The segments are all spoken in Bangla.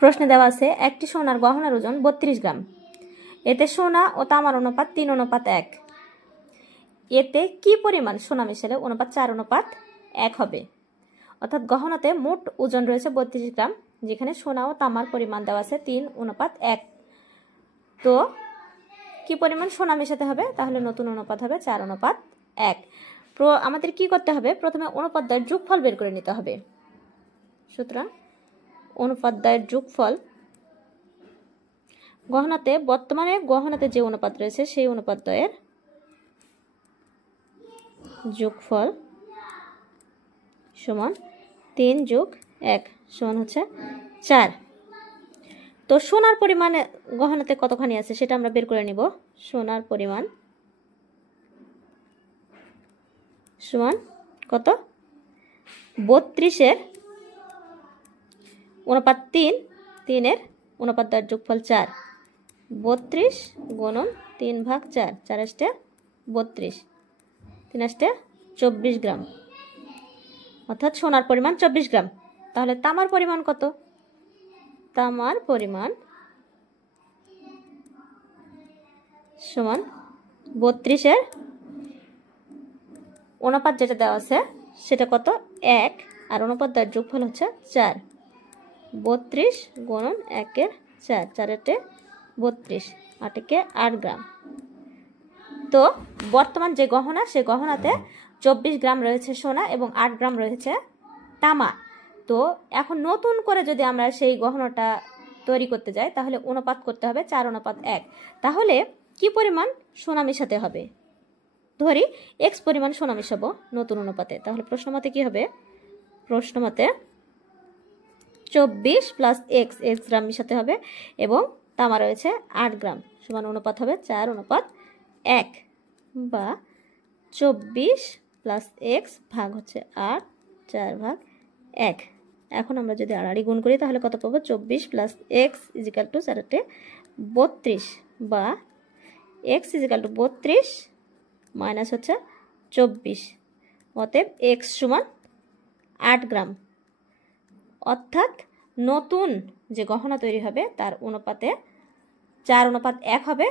প্রশ্নে দেওয়া আছে একটি সোনার গহনার ওজন 32 গ্রাম, এতে সোনা ও তামার অনুপাত 3:1, এতে কি পরিমাণ সোনা মেশালে অনুপাত 4:1 হবে। অর্থাৎ গহনাতে মোট ওজন রয়েছে 32 গ্রাম, যেখানে সোনা ও তামার পরিমাণ দেওয়া আছে 3:1। তো কি পরিমাণ সোনা মেশাতে হবে, তাহলে নতুন অনুপাত হবে 4:1। আমাদের কি করতে হবে, প্রথমে অনুপাতদ্বয়ের যোগফল বের করে নিতে হবে। সুতরাং অনুপাতদ্বয়ের যোগফল, বর্তমানে গহনাতে যে অনুপাত রয়েছে সেই অনুপাতদ্বয়ের যোগফল সমান 3 + 1 সমান হচ্ছে 4। তো সোনার পরিমাণে গহনাতে কতখানি আছে সেটা আমরা বের করে নিব। সোনার পরিমাণ সমান কত, 32-এর অনুপাত 3, 3-এর অনুপাতদ্বয়ের যোগফল 4। 32 × 3/4, 4 32, 3 24 গ্রাম। অর্থাৎ সোনার পরিমাণ 24 গ্রাম। তাহলে তামার পরিমাণ কত, তামার পরিমাণ সমান 32-এর অনুপাত যেটা দেওয়া আছে সেটা কত, 1, আর অনুপাতদ্বয়ের যোগফল হচ্ছে 4। 32 × 1-এর 4, 4 32, 8 8 গ্রাম। তো বর্তমান যে গহনা, সে গহনাতে 24 গ্রাম রয়েছে সোনা এবং 8 গ্রাম রয়েছে তামা। তো এখন নতুন করে যদি আমরা সেই গহনাটা তৈরি করতে যাই, তাহলে অনুপাত করতে হবে 4:1। তাহলে কি পরিমাণ সোনা মেশাতে হবে, ধরি x পরিমাণ সোনা মেশাবো নতুন অনুপাতে। তাহলে প্রশ্নমতে কি হবে, প্রশ্নমতে 24 + x গ্রাম মেশাতে হবে এবং তামা রয়েছে 8 গ্রাম, সমান অনুপাত হবে 4:1, বা 24 + x ভাগ হচ্ছে 8, 4/1। এখন আমরা যদি আড়াআড়ি গুণ করি তাহলে কত পাবো, 24 + x = 4 32, বা x = 32 মাইনাস হচ্ছে 24, অতএব x সমান 8 গ্রাম। অর্থাৎ নতুন যে গহনা তৈরি হবে তার অনুপাতে 4:1 হবে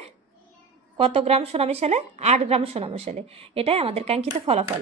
কত গ্রাম সোনা মেশালে, 8 গ্রাম সোনা মেশালে। এটাই আমাদের কাঙ্ক্ষিত ফলাফল।